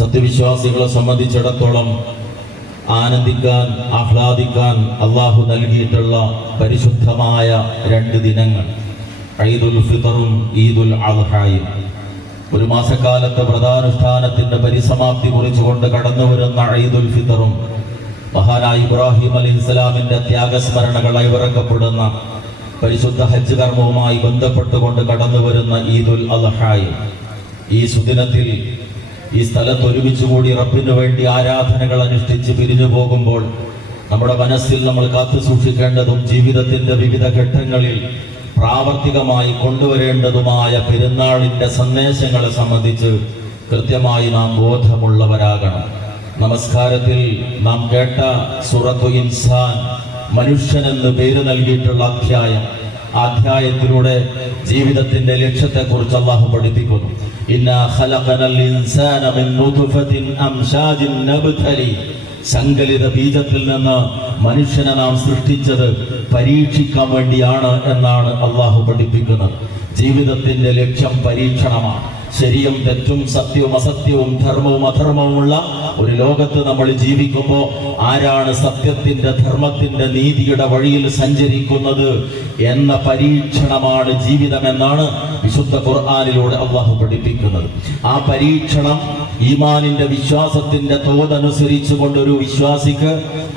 സത്യവിശ്വാസികളെ സംബന്ധിച്ചിടത്തോളം ആനന്ദിക്കാൻ, ആഹ്ലാദിക്കാൻ അള്ളാഹു നൽകിയിട്ടുള്ള പരിശുദ്ധമായ 2 ദിനങ്ങൾ, ഈദുൽ ഫിത്തറും ഈദുൽ അദ്ഹായും. ഒരു മാസക്കാലത്തെ വ്രതാനുഷ്ഠാനത്തിന്റെ പരിസമാപ്തി കുറിച്ചുകൊണ്ട് കടന്നു വരുന്ന ഈദുൽ ഫിത്തറും മഹാനായ ഇബ്രാഹിം അലൈഹിസ്സലാമിന്റെ ത്യാഗസ്മരണകൾ അയവിറക്കപ്പെടുന്ന പരിശുദ്ധ ഹജ്ജ് കർമ്മവുമായി ബന്ധപ്പെട്ടുകൊണ്ട് കടന്നു വരുന്ന ഈദുൽ അദ്ഹായും. ഈ സുദിനത്തിൽ ഈ സ്ഥലത്ത് ഒരുമിച്ച് കൂടി റബ്ബിനു വേണ്ടി ആരാധനകൾ അനുഷ്ഠിച്ച് പിരിഞ്ഞു പോകുമ്പോൾ നമ്മുടെ മനസ്സിൽ നമ്മൾ കാത്തു സൂക്ഷിക്കേണ്ടതും ജീവിതത്തിന്റെ വിവിധ ഘട്ടങ്ങളിൽ പ്രാവർത്തികമായി കൊണ്ടുവരേണ്ടതുമായ പെരുന്നാളിന്റെ സന്ദേശങ്ങളെ സംബന്ധിച്ച് കൃത്യമായി നാം ബോധമുള്ളവരാകണം. നമസ്കാരത്തിൽ നാം കേട്ട സൂറത്തു ഇൻസാൻ, മനുഷ്യനെന്ന് പേര് നൽകിയിട്ടുള്ള അധ്യായം, ആ അധ്യായത്തിലൂടെ ജീവിതത്തിന്റെ ലക്ഷ്യത്തെക്കുറിച്ച് അല്ലാഹു പഠിപ്പിക്കുന്നു. ഇന്നാ ഖലഖനൽ ഇൻസാന മിൻ നുത്ഫത്തിൻ അംശാജിൻ നബ്തലി. സങ്കലിത ബീജത്തിൽ നിന്ന് മനുഷ്യനെ നാം സൃഷ്ടിച്ചത് പരീക്ഷിക്കാൻ വേണ്ടിയാണ് എന്നാണ് അല്ലാഹു പഠിപ്പിക്കുന്നത്. ജീവിതത്തിന്റെ ലക്ഷ്യം പരീക്ഷണമാണ്. ശരിയും തെറ്റും, സത്യവും അസത്യവും, ധർമ്മവും അധർമ്മവുമുള്ള ഒരു ലോകത്ത് നമ്മൾ ജീവിക്കുമ്പോൾ ആരാണ് സത്യത്തിന്റെ, ധർമ്മത്തിന്റെ, നീതിയുടെ വഴിയിൽ സഞ്ചരിക്കുന്നത് എന്ന പരീക്ഷണമാണ് ജീവിതമെന്നാണ് വിശുദ്ധ ഖുർആനിലൂടെ അല്ലാഹു പഠിപ്പിക്കുന്നത്. ആ പരീക്ഷണം ഈമാനിന്റെ, വിശ്വാസത്തിന്റെ തോതനുസരിച്ച് കൊണ്ടൊരു വിശ്വാസിക്ക്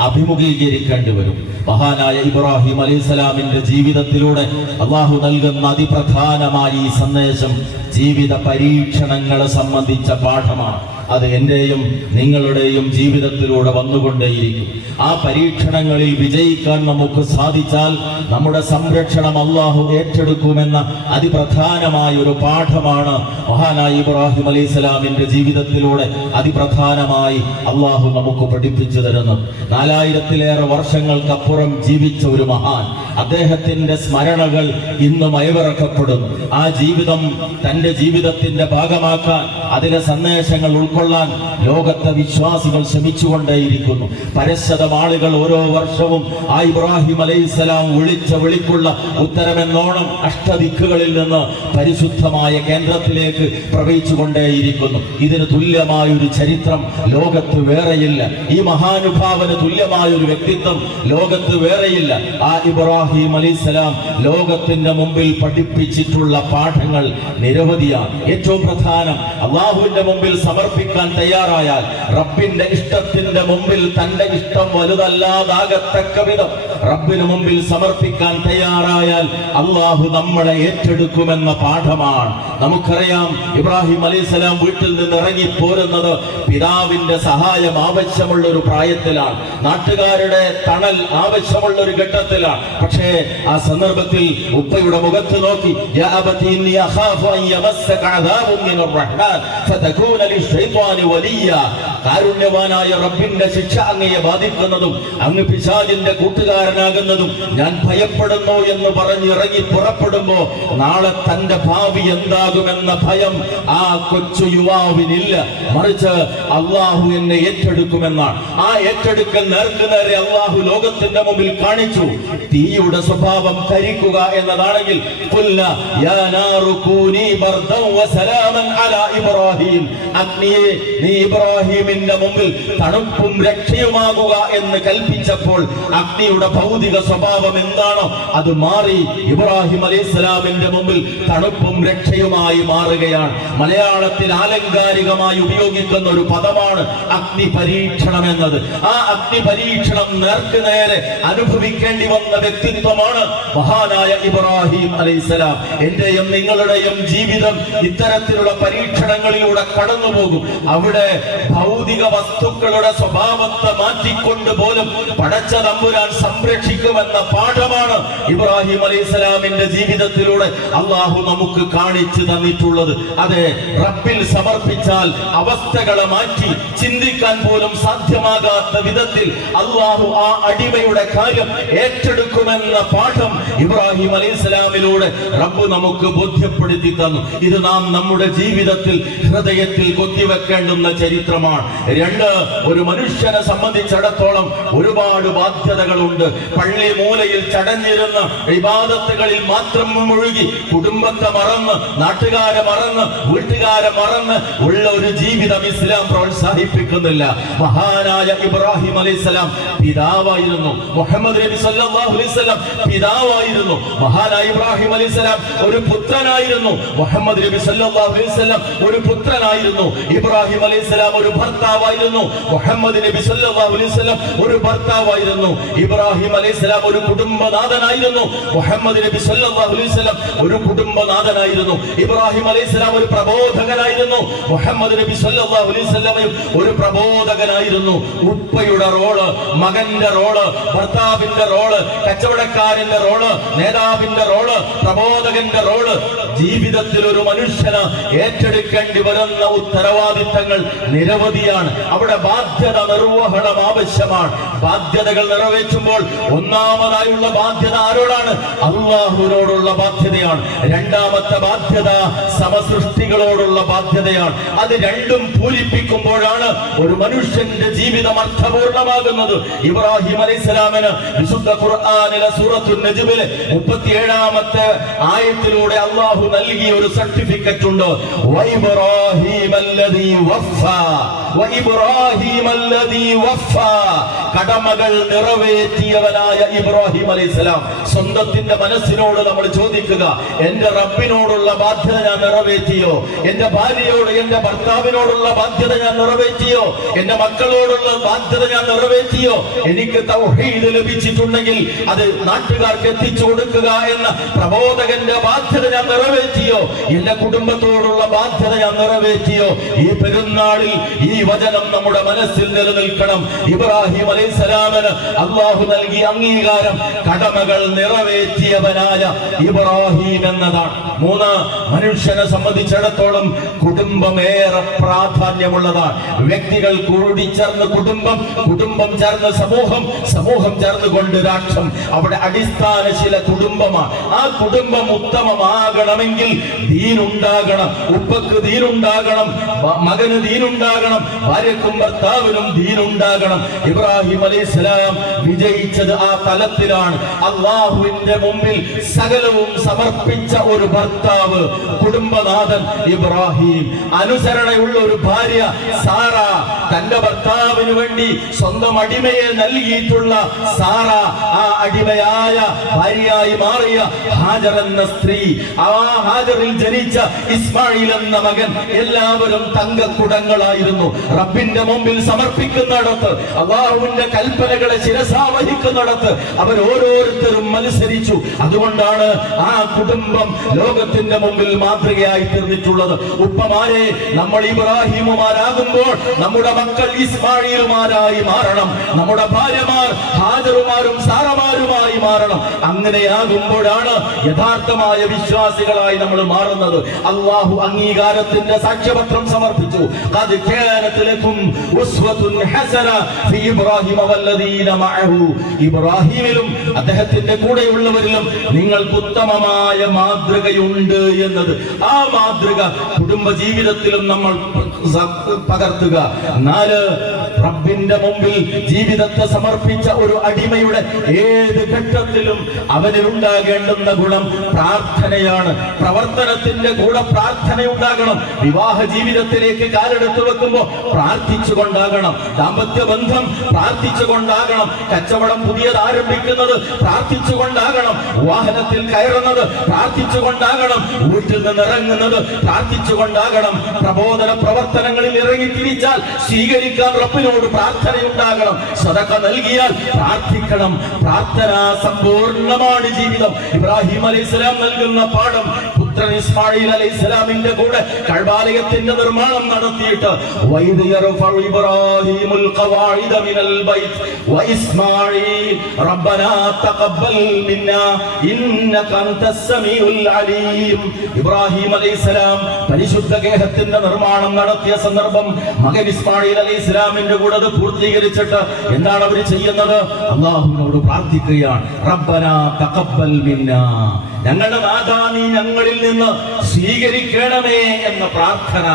അഭിമുഖീകരിക്കേണ്ടി വരും. മഹാനായ ഇബ്രാഹിം അലൈഹിസ്സലാമിന്റെ ജീവിതത്തിലൂടെ അല്ലാഹു നൽകുന്ന അതിപ്രധാനമായ ഈ സന്ദേശം ജീവിത പരീക്ഷണങ്ങളെ സംബന്ധിച്ച പാഠമാണ്. അത് എന്റെയും നിങ്ങളുടെയും ജീവിതത്തിലൂടെ വന്നുകൊണ്ടേയിരിക്കും. ആ പരീക്ഷണങ്ങളിൽ വിജയിക്കാൻ നമുക്ക് സാധിച്ചാൽ നമ്മുടെ സംരക്ഷണം അല്ലാഹു ഏറ്റെടുക്കുമെന്ന അതിപ്രധാനമായ ഒരു പാഠമാണ് മഹാനായ ഇബ്രാഹിം അലൈഹിസ്സലാമിന്റെ ജീവിതത്തിലൂടെ അതിപ്രധാനമായി അല്ലാഹു നമുക്ക് പഠിപ്പിച്ചു തരുന്നത്. 4000-ലേറെ വർഷങ്ങൾക്കപ്പുറം ജീവിച്ച ഒരു മഹാൻ, അദ്ദേഹത്തിന്റെ സ്മരണകൾ ഇന്നും അയവിറക്കപ്പെടുന്നു. ആ ജീവിതം തന്റെ ജീവിതത്തിന്റെ ഭാഗമാക്കാൻ, അതിലെ സന്ദേശങ്ങൾ ഉൾക്കൊള്ളാൻ ലോകത്തെ വിശ്വാസികൾ ശ്രമിച്ചുകൊണ്ടേയിരിക്കുന്നു. പരശതം ആളുകൾ ഓരോ വർഷവും ആ ഇബ്രാഹിം അലൈഹിസ്സലാം വിളിച്ച വിളിക്കുള്ള ഉത്തരമെന്നോണം അഷ്ടദിക്കുകളിൽ നിന്ന് പരിശുദ്ധമായ കേന്ദ്രത്തിലേക്ക് പ്രവഹിച്ചുകൊണ്ടേയിരിക്കുന്നു. ഇതിന് തുല്യമായൊരു ചരിത്രം ലോകത്ത് വേറെയില്ല. ഈ മഹാനുഭാവന് തുല്യമായൊരു വ്യക്തിത്വം ലോകത്ത് വേറെയില്ല. ആ ഇബ്രാഹിം അലൈഹിസ്സലാം ലോകത്തിന്റെ മുമ്പിൽ പഠിപ്പിച്ചിട്ടുള്ള പാഠങ്ങൾ നിരവധിയാണ്. ഏറ്റവും പ്രധാനം, അള്ളാഹുവിന്റെ മുമ്പിൽ സമർപ്പിക്കാൻ തയ്യാറായാൽ, റബ്ബിന്റെ ഇഷ്ടത്തിന്റെ മുമ്പിൽ തന്റെ ഇഷ്ടം വലുതല്ലാതാകത്തക്ക വിധം റബ്ബിന് മുമ്പിൽ സമർപ്പിക്കാൻ തയ്യാറായാൽ അള്ളാഹു നമ്മളെ ഏറ്റെടുക്കുമെന്ന പാഠമാണ്. നമുക്കറിയാം, ഇബ്രാഹിം അലൈഹിസ്സലാം വീട്ടിൽ നിന്ന് ഇറങ്ങി പോരുന്നത് പിതാവിന്റെ സഹായം ആവശ്യമുള്ള ഒരു പ്രായത്തിലാണ്, നാട്ടുകാരുടെ തണൽ ആവശ്യമുള്ള ഒരു ഘട്ടത്തിലാണ്. പക്ഷേ ആ സന്ദർഭത്തിൽ ഉപ്പയുടെ മുഖത്ത് നോക്കി, യാ അബതി ഇന്നി അഖാഫു അൻ യമസ്സക അദാബുൻ മിനർ റഹ്മാൻ ഫതകൂന ലിശ്ശൈത്വാനി വലിയ. കാരുണ്യവാനായ റബ്ബിന്റെ ശിക്ഷ അങ്ങയെ ബാധിക്കുന്നതും അങ്ങ് പിശാചിന്റെ കൂട്ടുകാരനാകുന്നതും ഞാൻ ഭയപ്പെടുന്നു എന്ന് പറഞ്ഞ് ഇറങ്ങി പുറപ്പെടുമ്പോ നാളെ തന്റെ ഭാവി എന്താകുമെന്ന ഭയം ആ കൊച്ചു യുവാവിനില്ല. മറിച്ച് അള്ളാഹു എന്നെ ഏറ്റെടുക്കുമെന്നാണ്. ആ ഏറ്റെടുക്കൽ നേർക്കുനേരെ അള്ളാഹു ലോകത്തിന്റെ മുമ്പിൽ കാണിച്ചു. തീയുടെ സ്വഭാവം കരിക്കുക എന്നതാണെങ്കിൽ, അഗ്നിയെ നീ ഇബ്രാഹിമിന്റെ മുമ്പിൽ തണുപ്പും രക്ഷയുമാകുക എന്ന് കൽപ്പിച്ചപ്പോൾ അഗ്നിയുടെ ഭൗതിക സ്വഭാവം എന്താണോ അത് മാറി ഇബ്രാഹിം അലൈഹിസ്സലാമിന്റെ മുമ്പിൽ തണുപ്പും രക്ഷയുമായി മാറുകയാണ്. മലയാളത്തിൽ ആലങ്കാരികമായി ഉപയോഗിക്കുന്ന ഒരു പദമാണ് അഗ്നി പരീക്ഷണം എന്നത്. ആ അഗ്നി പരീക്ഷണം നേർക്ക് നേരെ അനുഭവിക്കേണ്ടി വന്ന വ്യക്തിത്വമാണ് മഹാനായ ഇബ്രാഹിം അലൈഹിസ്സലാം. എന്റെയും നിങ്ങളുടെയും ജീവിതം ഇത്തരത്തിലുള്ള പരീക്ഷണങ്ങളിലൂടെ കടന്നുപോകും. അവിടെ ഭൗതിക വസ്തുക്കളുടെ സ്വഭാവത്തെ മാറ്റിക്കൊണ്ട് പോലും പടച്ച തമ്പുരാൻ സംരക്ഷിക്കുമെന്ന പാഠമാണ് ഇബ്രാഹിം അലൈഹിസ്സലാമിന്റെ ജീവിതത്തിലൂടെ അള്ളാഹു നമുക്ക് കാണിച്ചു തന്നിട്ടുള്ളത്. അതെ, റബ്ബിൽ സമർപ്പിച്ചാൽ അവസ്ഥകളെ മാറ്റി ചിന്തിക്കാൻ പോലും സാധ്യമാകാത്ത വിധത്തിൽ അള്ളാഹു ആ അടിമയുടെ കാര്യം ഏറ്റെടുക്കുമെന്ന പാഠം ഇബ്രാഹിം അലൈഹിസ്സലാമിലൂടെ റബ്ബ് നമുക്ക് ബോധ്യപ്പെടുത്തി തന്നു. ഇത് നാം നമ്മുടെ ജീവിതത്തിൽ, ഹൃദയത്തിൽ കൊത്തിവെക്കേണ്ടുന്ന ചരിത്രമാണ്. രണ്ട്, ഒരു മനുഷ്യനെ സംബന്ധിച്ചിടത്തോളം ഒരുപാട് ബാധ്യതകളുണ്ട്. പള്ളി മൂലയിൽ ചടഞ്ഞിരുന്ന് ഇബാദത്തുകളിൽ മാത്രം മുഴുകി കുടുംബത്തെ മറന്ന്, നാട്ടുകാരെ മറന്ന്, വീട്ടുകാരെ മറന്ന് ഉള്ള ഒരു ജീവിതം ഇസ്ലാം പ്രോത്സാഹിപ്പിക്കുന്നില്ല. മഹാനായ ഇബ്രാഹിം അലൈഹിസ്സലാം പിതാവായിരുന്നു. മുഹമ്മദ് നബി സല്ലല്ലാഹു അലൈഹി വസല്ലം പിതാവായിരുന്നു. മഹാനായ ഇബ്രാഹിം അലൈഹിസ്സലാം ഒരു പുത്രനായിരുന്നു. മുഹമ്മദ് നബി സല്ലല്ലാഹു അലൈഹി വസല്ലം ഒരു പുത്രനായിരുന്നു. ഇബ്രാഹിം അലൈഹിസ്സലാം ഒരു ഭർത്താവായിരുന്നു. മുഹമ്മദ് നബി സല്ലല്ലാഹു അലൈഹി വസല്ലം ഒരു ഭർത്താവായിരുന്നു. ഇബ്രാഹിം അലൈഹിസ്സലാം ഒരു കുടുംബനാഥനായിരുന്നു. മുഹമ്മദ് നബി സല്ലല്ലാഹു അലൈഹി വസല്ലം ഒരു കുടുംബനാഥനായിരുന്നു. ഇബ്രാഹിം അലൈഹിസ്സലാം ഒരു പ്രബോധകനായിരുന്നു. മുഹമ്മദ് നബി സല്ലല്ലാഹു അലൈഹി വസല്ലം ഒരു പ്രബോധകനായിരുന്നു. ഉപ്പയുടെ റോള്, മകന്റെ റോള്, ഭർത്താവിന്റെ റോള്, കച്ചവടക്കാരന്റെ റോള്, നേതാവിന്റെ റോള്, പ്രബോധകന്റെ റോള്, ജീവിതത്തിൽ ഒരു മനുഷ്യന് ഏറ്റെടുക്കേണ്ടി വരുന്ന ഉത്തരവാദിത്തങ്ങൾ നിരവധിയാണ്. അവിടെ ബാധ്യത നിർവഹണം ആവശ്യമാണ്. ബാധ്യതകൾ നിറവേറ്റുമ്പോൾ ഒന്നാമതായുള്ള ബാധ്യത ആരോടാണ്? അല്ലാഹുവിനോടുള്ള ബാധ്യതയാണ്. രണ്ടാമത്തെ ബാധ്യത സമസൃഷ്ടികളോടുള്ള ബാധ്യതയാണ്. അത് രണ്ടും പൂരിപ്പിക്കുമ്പോഴാണ് ഒരു മനുഷ്യന്റെ ജീവിതം അർത്ഥപൂർണമാകുന്നത്. ഇബ്രാഹിം അലൈഹിസ്സലാമിന് വിശുദ്ധ ഖുർആനിലെ സൂറത്തുൻ നജ്മിലെ 37-ാമത്തെ ആയത്തിലൂടെ അല്ലാഹു നൽകിയ ഒരു സർട്ടിഫിക്കറ്റ് ഉണ്ട്. കടമകൾ നിറവേറ്റിയവനായ ഇബ്രാഹിം അലൈഹിസ്സലാം. സ്വന്തത്തിന്റെ മനസ്സിനോട് നമ്മൾ ചോദിക്കുക, എന്റെ റബ്ബിനോടുള്ള ബാധ്യത ഞാൻ നിറവേറ്റിയോ? എന്റെ ഭാര്യയോട്, എന്റെ ഭർത്താവിനോടുള്ള ബാധ്യത ഞാൻ നിറവേറ്റിയോ? എന്റെ മക്കളോടുള്ള ബാധ്യത ഞാൻ നിറവേറ്റിയോ? എനിക്ക് തൗഹീദ് ലഭിച്ചിട്ടുണ്ടെങ്കിൽ അത് നാട്ടുകാർക്ക് എത്തിച്ചു കൊടുക്കുക എന്ന പ്രബോധകന്റെ ബാധ്യത ഞാൻ നിറവേറ്റിയോ? എന്റെ കുടുംബത്തോടുള്ള ബാധ്യത ഞാൻ നിറവേറ്റിയോ? ഈ പെരുന്നാളിൽ ഈ വചനം നമ്മുടെ മനസ്സിൽ നിലനിൽക്കണം. ഇബ്രാഹിം അലൈഹിസ്സലാമിന് അല്ലാഹു നൽകിയ അംഗീകാരം കടമകൾ നിറവേറ്റിയവനായ ഇബ്രാഹിം എന്നതാണ്. മൂന്ന്, മനുഷ്യനെ സംബന്ധിച്ചിടത്തോളം കുടുംബമേറെ പ്രാധാന്യമുള്ളതാണ്. വ്യക്തികൾ കൂടിച്ചേർന്ന് കുടുംബം, കുടുംബം ചേർന്ന് സമൂഹം, സമൂഹം ചേർന്നുകൊണ്ട് രാഷ്ട്രം. അവിടെ അടിസ്ഥാനശില കുടുംബമാണ്. ആ കുടുംബം ഉത്തമമാകണമെങ്കിൽ ദീനുണ്ടാകണം. ഉപ്പക്ക് ദീനുണ്ടാകണം, മകന് ദീനുണ്ടാകണം, ഭാര്യക്കും ഭർത്താവിനും ദീനുണ്ടാകണം. ഇബ്രാഹിം അലൈഹിസ്സലാം വിജയിച്ചത് ആ തലത്തിലാണ്. അല്ലാഹുവിന്റെ മുമ്പിൽ സകലവും സമർപ്പിച്ച ഒരു ഭർത്താവ്, കുടുംബനാഥൻ ഇബ്രാഹിം. അനുസരണയുള്ള ഒരു ഭാര്യ സാറ, തന്റെ ഭർത്താവിന് വേണ്ടി സ്വന്തം അടിമയെ നൽകിയിട്ടുള്ള സാറ, ആ അടിമയായ ഭാര്യയായി മാറിയ ഹാജർ എന്ന സ്ത്രീ, ആ ഹാജറിൽ ജനിച്ച ഇസ്മായിൽ എന്ന മകൻ, എല്ലാവരും തങ്കക്കുടങ്ങളായിരുന്നു. റബ്ബിന്റെ മുമ്പിൽ സമർപ്പിക്കുന്നിടത്ത്, അല്ലാഹുവിന്റെ കൽപ്പനകളെ ശിരസാവഹിക്കുന്നിടത്ത് അവർ ഓരോരുത്തരും മത്സരിച്ചു. അതുകൊണ്ടാണ് ആ കുടുംബം ലോകത്തിന്റെ മുമ്പിൽ മാതൃകയായി തീർന്നിട്ടുള്ളത്. ഉപ്പമാരെ, നമ്മൾ ഇബ്രാഹിമുമാരാകുമ്പോൾ നമ്മുടെ മക്കൾ ഇസ്മായിലുമാരായി മാറണം. നമ്മുടെ ഭാര്യമാർ ഹാജറുമാരും സാറമാരുമായി മാറണം. അങ്ങനെയാകുമ്പോഴാണ് യഥാർത്ഥമായ വിശ്വാസികളായി നമ്മൾ മാറുന്നത്. അല്ലാഹു അംഗീകാരത്തിന്റെ സാക്ഷ്യപത്രം സമർപ്പിച്ചു. ഖദ് കാനത് ലകും ഉസ്വത്തുൻ ഹസന ഫീ ഇബ്രാഹിമ വല്ലദീന മഅഹു. ഇബ്രാഹിമിലും അദ്ദേഹത്തിന്റെ കൂടെയുള്ളവരിലും നിങ്ങൾക്ക് ഉത്തമമായ മാതൃകയുണ്ട് എന്നത്. ആ മാതൃക കുടുംബ ജീവിതത്തിലും നമ്മൾ പകർത്തുക. 4, റബ്ബിന്റെ മുമ്പിൽ ജീവിതത്തെ സമർപ്പിച്ച ഒരു അടിമയുടെ ഏത് ഘട്ടത്തിലും അവനിൽ ഉണ്ടാകേണ്ടുന്ന ഗുണം പ്രാർത്ഥനയാണ്. പ്രവർത്തനത്തിന്റെ കൂടെ പ്രാർത്ഥനയുണ്ടാകണം. വിവാഹ ജീവിതത്തിലേക്ക് കാലെടുത്ത് വെക്കുമ്പോൾ പ്രാർത്ഥിച്ചുകൊണ്ടാകണം. ദാമ്പത്യ ബന്ധം പ്രാർത്ഥിച്ചുകൊണ്ടാകണം. കച്ചവടം പുതിയത് ആരംഭിക്കുന്നത് പ്രാർത്ഥിച്ചുകൊണ്ടാകണം. വാഹനത്തിൽ കയറുന്നത് പ്രാർത്ഥിച്ചുകൊണ്ടാകണം. വീട്ടിൽ നിന്ന് ഇറങ്ങുന്നത് പ്രാർത്ഥിച്ചുകൊണ്ടാകണം. പ്രബോധന പ്രവർത്തനങ്ങളിൽ ഇറങ്ങി തിരിച്ചാൽ സ്വീകരിക്കാൻ റബ്ബിനോട് പ്രാർത്ഥനയുണ്ടാകണം. സദഖ നൽകിയാൽ പ്രാർത്ഥിക്കണം. പ്രാർത്ഥന സമ്പൂർണ്ണമാണ് ജീവിതം. ഇബ്രാഹിം അലൈഹിസ്സലാം നൽകുന്ന പാഠം, പുത്രൻ ഇസ്മായിൽ അലൈഹിസ്സലാമിന്റെ കൂടെ കഅബാലയത്തിന്റെ നിർമ്മാണം നടത്തിയിട്ട് വൈദ് യർഫഉ ഇബ്രാഹിമുൽ ഖവാഇദ മിനൽ ബൈത്ത് വഇസ്മാഈൽ റബ്ബനാ തഖബ്ബൽ മിന്നാ ഇന്നക അൻതസ് സമീഉൽ അലീം. ഇബ്രാഹിം അലൈഹിസ്സലാം പരിശുദ്ധ ഗേഹത്തിന്റെ നിർമ്മാണം നടത്തിയ സന്ദർഭം മകൻ ഇസ്മായിൽ അലൈഹിസ്സലാമിന്റെ കൂടെ അത് പൂർത്തീകരിച്ചിട്ട് എന്താണ് അവർ ചെയ്യുന്നത്? അല്ലാഹുവിനോട് പ്രാർത്ഥിക്കുകയാണ്. റബ്ബനാ തഖബ്ബൽ മിന്നാ, ഞങ്ങളുടെ നാഥാ നീ ഞങ്ങളിൽ നിന്ന് സ്വീകരിക്കണമേ എന്ന പ്രാർത്ഥന.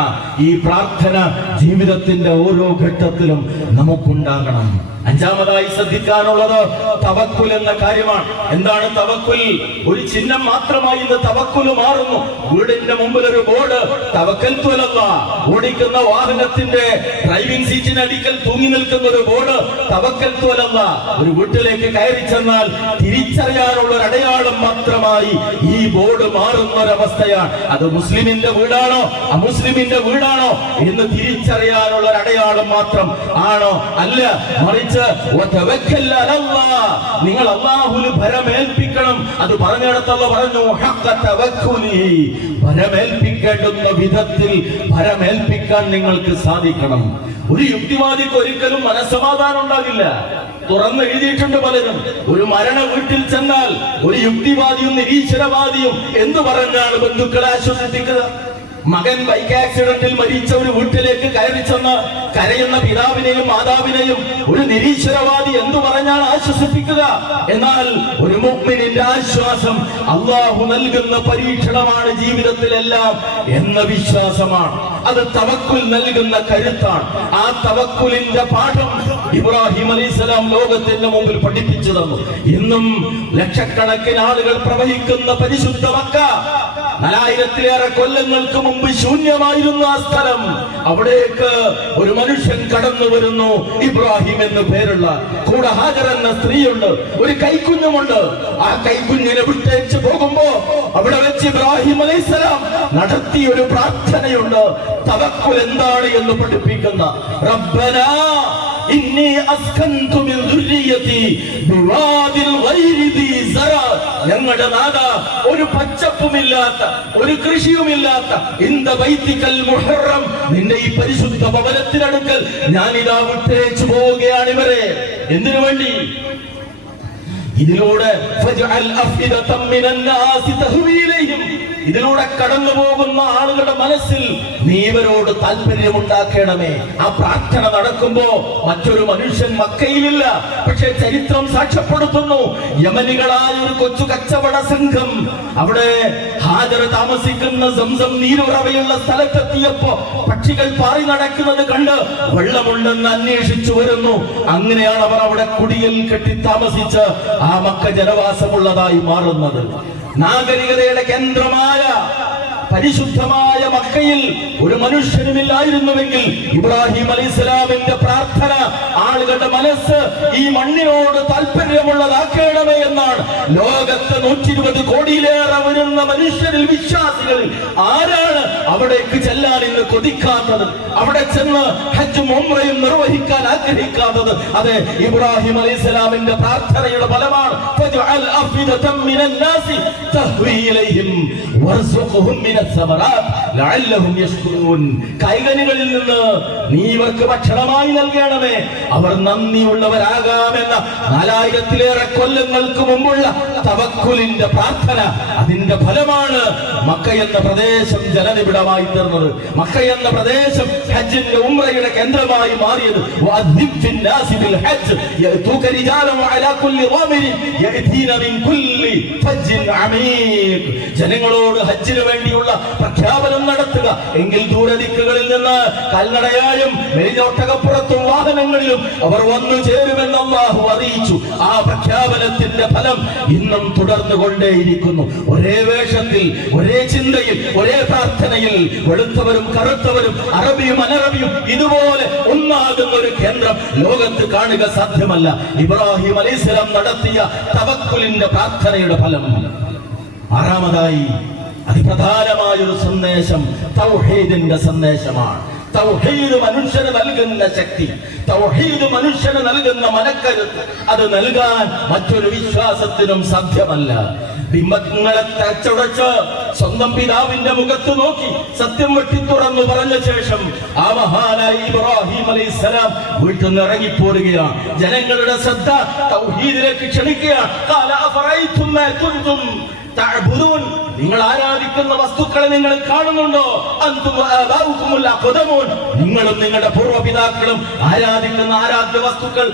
ഈ പ്രാർത്ഥന ജീവിതത്തിന്റെ ഓരോ ഘട്ടത്തിലും നമുക്കുണ്ടാകണം. അഞ്ചാമതായി ശ്രദ്ധിക്കാനുള്ളത് തവക്കുൽ എന്ന കാര്യമാണ്. എന്താണ് തവക്കുൽ? ഒരു ചിഹ്നം മാത്രമായി ഇന്ന് തവക്കുൽ മാറുന്നു. വീടിന്റെ മുമ്പിൽ ഒരു ബോർഡ് തവക്കൽതു അലല്ലാഹ്, ഓടിക്കുന്ന വാഹനത്തിന്റെ ഡ്രൈവിംഗ് സീറ്റിനടിക്കൽ തൂങ്ങി നിൽക്കുന്ന ഒരു ബോർഡ് തവക്കൽതു അലല്ലാഹ്. ഒരു വീട്ടിലേക്ക് കയറി ചെന്നാൽ തിരിച്ചറിയാനുള്ള ഒരു അടയാളം മാത്രമായി ഈ ബോർഡ് മാറുന്ന ഒരവസ്ഥയാണ്. അത് മുസ്ലിമിന്റെ വീടാണോ അമുസ്ലിമിന്റെ വീടാണോ എന്ന് തിരിച്ചറിയാനുള്ള ഒരു അടയാളം മാത്രം ആണോ? അല്ല, മറിച്ച് നിങ്ങൾ അല്ലാഹുവിൽ ഭരമേൽപ്പിക്കണം. അത് പറഞ്ഞിടത്തുള്ള പറഞ്ഞു ഭരമേൽപ്പിക്കേണ്ടുന്ന വിധത്തിൽ ഭരമേൽപ്പിക്കാൻ നിങ്ങൾക്ക് സാധിക്കണം. ഒരു യുക്തിവാദിക്ക് ഒരിക്കലും മനസ്സമാധാനം ഉണ്ടാകില്ല. തുറന്ന് എഴുതിയിട്ടുണ്ട് പലരും. ഒരു മരണ വീട്ടിൽ ചെന്നാൽ ഒരു യുക്തിവാദിയും നിരീശ്വരവാദിയും എന്തു പറഞ്ഞാണ് ബന്ധുക്കളെ ആശ്വസിപ്പിക്കുക? മകൻ ബൈക്ക് ആക്സിഡന്റിൽ മരിച്ച ഒരു വീട്ടിലേക്ക് കയറി ചെന്ന് കരയുന്ന പിതാവിനെയും മാതാവിനെയും ഒരു നിരീശ്വരവാദി എന്തു പറഞ്ഞാണ് ആശ്വസിപ്പിക്കുക? എന്നാൽ ഒരു മുഅ്മിനിന്റെ ആശ്വാസം അല്ലാഹു നൽകുന്ന പരീക്ഷണമാണ് ജീവിതത്തിലെല്ലാം എന്ന വിശ്വാസമാണ്. അത് തവക്കുൽ നൽകുന്ന കരുത്താണ്. ആ തവക്കുലിന്റെ പാഠം ഇബ്രാഹിം അലൈഹിസ്സലാം ലോകത്തിന്റെ മുമ്പിൽ പഠിപ്പിച്ചു തന്നു. ഇന്നും ലക്ഷക്കണക്കിന് ആളുകൾ പ്രവഹിക്കുന്ന പരിശുദ്ധ മക്ക, 4000-ലേറെ കൊല്ലങ്ങൾക്ക് മുമ്പ് ശൂന്യമായിരുന്ന ആ സ്ഥലം, അവിടേക്ക് ഒരു മനുഷ്യൻ കടന്നു വരുന്നു. ഇബ്രാഹിം എന്ന് പേരുള്ള, കൂടെ ഹാജർ എന്ന സ്ത്രീയുണ്ട്, ഒരു കൈക്കുഞ്ഞുമുണ്ട്. ആ കൈക്കുഞ്ഞിനെ വിട്ടേച്ച് പോകുമ്പോ അവിടെ വെച്ച് ഇബ്രാഹിം അലൈഹിസ്സലാം നടത്തിയ ഒരു പ്രാർത്ഥനയുണ്ട്. തവക്കുൽ എന്താണ് എന്ന് പഠിപ്പിക്കുന്ന റബ്ബനാ ഇന്നി അസ്കൻതു മിൻ ദുർരിയതി ബിവാദിൽ ഗൈരി ദി സറ. ഞങ്ങളുടെ നാഥ, ഒരു പച്ചപ്പുമില്ലാത്ത ഒരു കൃഷിയുമില്ലാത്ത ഇന്ദ ബൈതികൽ മുഹറം, നിന്റെ ഈ പരിശുദ്ധ ഭവനത്തിനടുക്കൽ ഞാനിതാ വിട്ടേച്ചു പോവുകയാണ് ഇവരെ. എന്തിനു വേണ്ടി? ഇതിലൂടെ ഫജ്അൽ അഫ്ഇദതം മിനൻ നാസി തഹ്വി ഇലൈഹിം, ഇതിലൂടെ കടന്നു പോകുന്ന ആളുകളുടെ മനസ്സിൽ നീ ഇവരോട് താല്പര്യമുണ്ടാക്കണമേ. ആ പ്രാർത്ഥന നടക്കുമ്പോ മറ്റൊരു മനുഷ്യൻ മക്കയിലില്ല. പക്ഷെ ചരിത്രം സാക്ഷ്യപ്പെടുത്തുന്നു, യമനികളായ ഒരു കൊച്ചു കച്ചവട സംഘം അവിടെ ഹാജർ താമസിക്കുന്ന സംസം നീരുറവയുള്ള സ്ഥലത്തെത്തിയപ്പോ പക്ഷികൾ പാറി നടക്കുന്നത് കണ്ട് വെള്ളമുണ്ടെന്ന് അന്വേഷിച്ചു വരുന്നു. അങ്ങനെയാണ് അവർ അവിടെ കുടിയിൽ കെട്ടി താമസിച്ച് ആ മക്ക ജനവാസമുള്ളതായി മാറുന്നത്. നാഗരികതയുടെ കേന്ദ്രമായ പരിശുദ്ധമായ മക്കയിൽ ഒരു മനുഷ്യനുമില്ലായിരുന്നുവെങ്കിൽ ഇബ്രാഹിം അലൈഹിസ്സലാമിന്റെ പ്രാർത്ഥന ആളുകളുടെ മനസ്സ് ഈ മണ്ണിനോട് താല്പര്യമുള്ളതാക്കണമേ എന്നാണ്. ലോകത്ത് 120 കോടിയിലേറെ വരുന്ന മനുഷ്യരിൽ, വിശ്വാസികളിൽ ആരാണ് അവിടേക്ക് ചെല്ലാൻ ഇന്ന് കൊതിക്കാത്തത്? അവിടെ ചെന്ന് ഹജ്ജും ഉംറയും നിർവഹിക്കാൻ ആഗ്രഹിക്കാത്തത്? അതെ, ഇബ്രാഹിം അലൈഹിസ്സലാമിന്റെ പ്രാർത്ഥനയുടെ ഫലമാണ്. ഫജ്അൽ അഫ്ഇദതം മിനൻ നാസി തഹ്വി ഇലൈഹിം വർസുഖ്ഹും മിനസ് സമറാത്ത് ലഅല്ലഹും യശ്കുറൂൻ. കൈകനികളിൽ നിന്ന് നീ ഇവർക്ക് ഭക്ഷണമായി നൽകണമേ, അവർ നന്ദിയുള്ളവരാകാമെന്ന 4000-ലേറെ കൊല്ലങ്ങൾക്ക് മുമ്പുള്ള തവക്കുലിന്റെ പ്രാർത്ഥന. അതിന്റെ ഫലമാണ് മക്ക എന്ന പ്രദേശം ജനനിബിഡമായി തീർന്നത്. മക്ക എന്ന പ്രദേശം ഹജ്ജിന്റെ ഉംറയുടെ കേന്ദ്രമായി മാറിയത്. ജനങ്ങളോട് ഹജ്ജിന് വേണ്ടിയുള്ള പ്രഖ്യാപനം നടത്തുക. എങ്കിൽ ദൂരദിക്കുകളിൽ നിന്ന് കാൽനടയായും മെലിഞ്ഞോട്ടകപ്പുറത്തും വാഹനങ്ങളിലും അവർ വന്നു ചേരുമെന്ന് അല്ലാഹു അറിയിച്ചു. ആ പ്രഖ്യാപനത്തിന്റെ ഫലം ഇന്നും തുടർന്നുകൊണ്ടേയിരിക്കുന്നു. ഒരേ വേഷത്തിൽ, ഒരേ ചിന്തയിൽ, ഒരേ പ്രാർത്ഥനയിൽ വെളുത്തവരും കറുത്തവരും അറബിയും അനറബിയും ഇതുപോലെ ഒന്നാകുന്ന ഒരു കേന്ദ്രം ലോകത്ത് കാണുക സാധ്യമല്ല. ഇബ്രാഹിം അലൈഹിസ്സലാം നടത്തിയ തവക്കുലിന്റെ പ്രാർത്ഥനയുടെ ഫലം. ആറാമതായി അതിപ്രധാനമായൊരു സന്ദേശം തൗഹീദിന്റെ സന്ദേശമാണ്. തൗഹീദ് മനുഷ്യന് നൽകുന്ന ശക്തി, തൗഹീദ് മനുഷ്യന് നൽകുന്ന മനക്കരുത്ത്, അത് നൽകാൻ മറ്റൊരു വിശ്വാസത്തിനും സാധ്യമല്ല. ബിംബങ്ങളെ തച്ചുടച്ച് സ്വന്തം പിതാവിന്റെ മുഖത്ത് നോക്കി സത്യം വെട്ടി തുറന്നു പറഞ്ഞ ശേഷം ആ മഹാനായ ഇബ്രാഹിം അലൈഹിസ്സലാം വീട്ടിൽ നിന്ന് ഇറങ്ങിപ്പോരുകയാണ്. ജനങ്ങളുടെ ശ്രദ്ധ തൗഹീദിലേക്ക് ക്ഷണിക്കുകയാണ്. നിങ്ങൾ ആരാധിക്കുന്ന വസ്തുക്കളെ നിങ്ങൾ കാണുന്നുണ്ടോ? നിങ്ങളും നിങ്ങളുടെ പൂർവ്വപിതാക്കളും ആരാധിക്കുന്ന ആരാധ്യ വസ്തുക്കൾ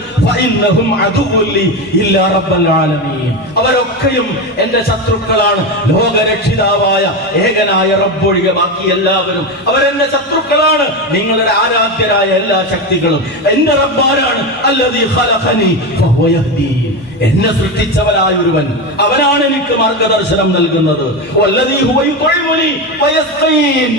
അവരൊക്കെയും എന്റെ ശത്രുക്കളാണ്. ലോകരക്ഷിതാവായ ഏകനായ റബ്ബൊഴികെ ബാക്കി എല്ലാവരും അവരെന്റെ ശത്രുക്കളാണ്. നിങ്ങളുടെ ആരാധ്യരായ എല്ലാ ശക്തികളും എന്റെ റബ്ബാരാണ്. അല്ലദീ ഖലഖനി ഫഹുവ യഹ്ദീൻ. എന്നെ സൃഷ്ടിച്ചവനായ ഒരുവൻ, അവനാണ് എനിക്ക് മാർഗദർശനം നൽകുന്നത്. വല്ലദീ ഹുവ യുത്ഇമുനി വയസ്ഖീൻ.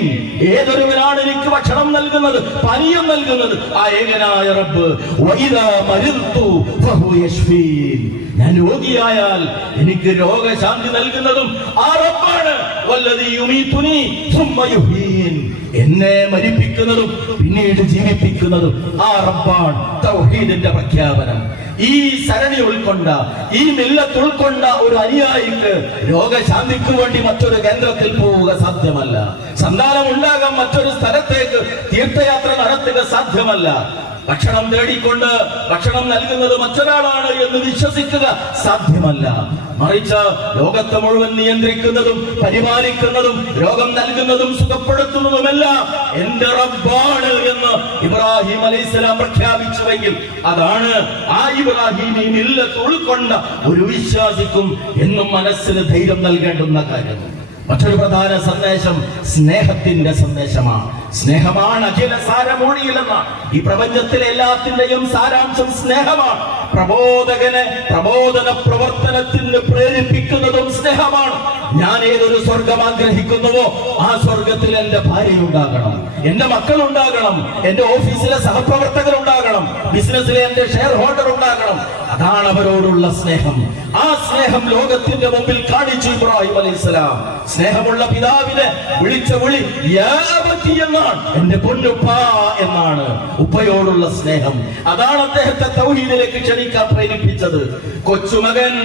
ഏതൊരുവനാണ് എനിക്ക് ഭക്ഷണം നൽകുന്നത്, പാനീയം നൽകുന്നത്? ആ ഏകനായ റബ്ബ്. വഇദാ മരിദ്തു ഫഹുവ യശ്ഫീൻ. ഞാൻ രോഗിയായാൽ എനിക്ക് രോഗശാന്തി നൽകുന്നതും ആ റബ്ബാണ്. വല്ലദീ യുമീതുനി സുമ്മ യുഹീൻ. എന്നെ മരിപ്പിക്കുന്നതും പിന്നീട് ജീവിപ്പിക്കുന്നതും ആ റബ്ബാണ്. തൗഹീദിന്റെ പ്രഖ്യാപനം. ഈ സരണി ഉൾക്കൊണ്ട, ഈ മില്ലത്ത് ഉൾക്കൊണ്ട ഒരു അനുയായിക്ക് രോഗശാന്തിക്ക് വേണ്ടി മറ്റൊരു കേന്ദ്രത്തിൽ പോവുക സാധ്യമല്ല. സന്താനം ഉണ്ടാകാൻ മറ്റൊരു സ്ഥലത്തേക്ക് തീർത്ഥയാത്ര നടത്തുക സാധ്യമല്ല. ഭക്ഷണം തേടിക്കൊണ്ട് ഭക്ഷണം നൽകുന്നത് മറ്റൊരാളാണ് എന്ന് വിശ്വസിക്കുക സാധ്യമല്ല. മറിച്ച് ലോകത്തെ മുഴുവൻ നിയന്ത്രിക്കുന്നതും പരിപാലിക്കുന്നതും രോഗം നൽകുന്നതും സുഖപ്പെടുത്തുന്നതുമെല്ലാം എന്റെ റബ്ബാണ് എന്ന് ഇബ്രാഹിം അലൈഹിസ്സലാം പ്രഖ്യാപിച്ചുവെങ്കിൽ അതാണ് ആ ഇബ്രാഹിമി മില്ലത്ത് ഉൾക്കൊണ്ട ഒരു വിശ്വാസിക്കും എന്നും മനസ്സിന് ധൈര്യം നൽകേണ്ടുന്ന കാര്യം. മറ്റൊരു പ്രധാന സന്ദേശം സ്നേഹത്തിന്റെ സന്ദേശമാണ്. സ്നേഹമാണ് അഖില സാരമൂഴിയിലെന്ന ഈ പ്രപഞ്ചത്തിലെ എല്ലാത്തിന്റെയും സാരാംശം സ്നേഹമാണ്. പ്രബോധകനെ പ്രബോധന പ്രവർത്തനത്തിന് പ്രേരിപ്പിക്കുന്നതും സ്നേഹമാണ്. ഞാൻ ഏതൊരു സ്വർഗം ആഗ്രഹിക്കുന്നുവോ ആ സ്വർഗത്തിൽ എന്റെ ഭാര്യ ഉണ്ടാകണം, എന്റെ മക്കൾ ഉണ്ടാകണം, എന്റെ ഓഫീസിലെ സഹപ്രവർത്തകർ ഉണ്ടാകണം, ബിസിനസ്സിലെ എന്റെ ഷെയർ ഹോൾഡർ ഉണ്ടാകണം. അതാണ് അവരോടുള്ള സ്നേഹം. ആ സ്നേഹം ലോകത്തിന്റെ മുമ്പിൽ കാണിച്ചു ഇബ്രാഹിം അലൈഹിസ്സലാം. സ്നേഹമുള്ള പിതാവിനെ വിളിച്ച വിളി യാ അബതി എന്നാണ്, എന്റെ പൊന്നുപ്പ എന്നാണ്. ഉപ്പയോടുള്ള സ്നേഹം അതാണ് അദ്ദേഹത്തെ തൗഹീദിലേക്ക് ക്ഷണിക്കാൻ പ്രേരിപ്പിച്ചത്. കൊച്ചുമകൻ